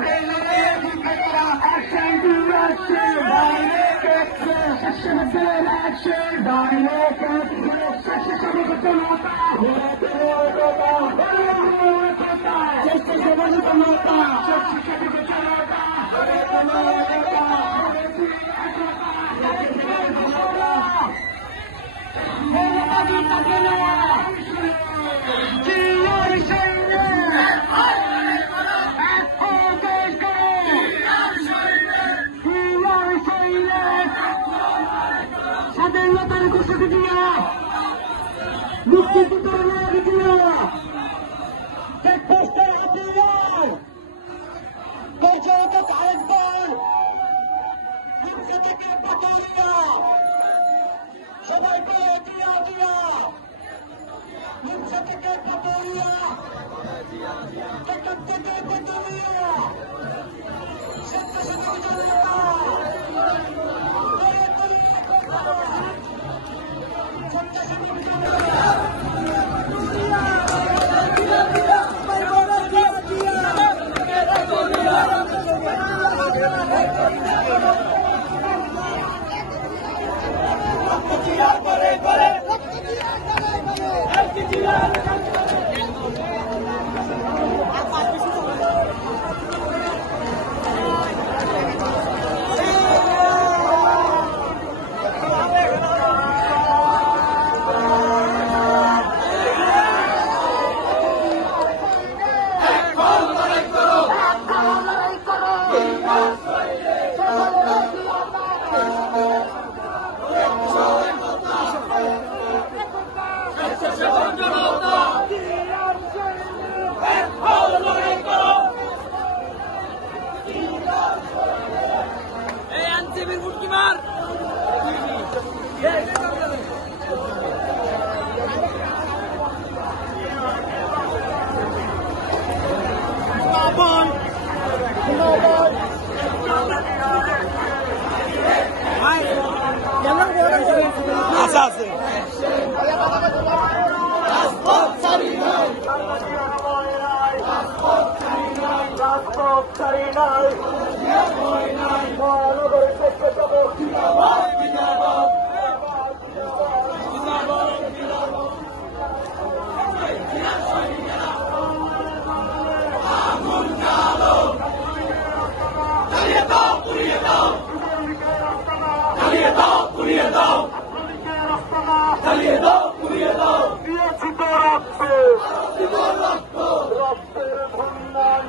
Action to action, direct action, action to action, direct স্বাধীনতার ঘোষণা দিয়া মুক্তিযুদ্ধের দিয়া চেকপোস্টের হাতিয়ার পর্যন্ত আরেকবার হিংসা থেকে পাতালিয়া সবাই করে দিয়া দিয়া হিংসা থেকে পাতালিয়া এখান থেকে পাতালিয়া স্বেচ্ছাসেবক জনতা আচ্ছা আছে চালিয়ে দাও পুড়িয়ে দাও দিয়েছি তো রক্ত রক্তের ভন্ডার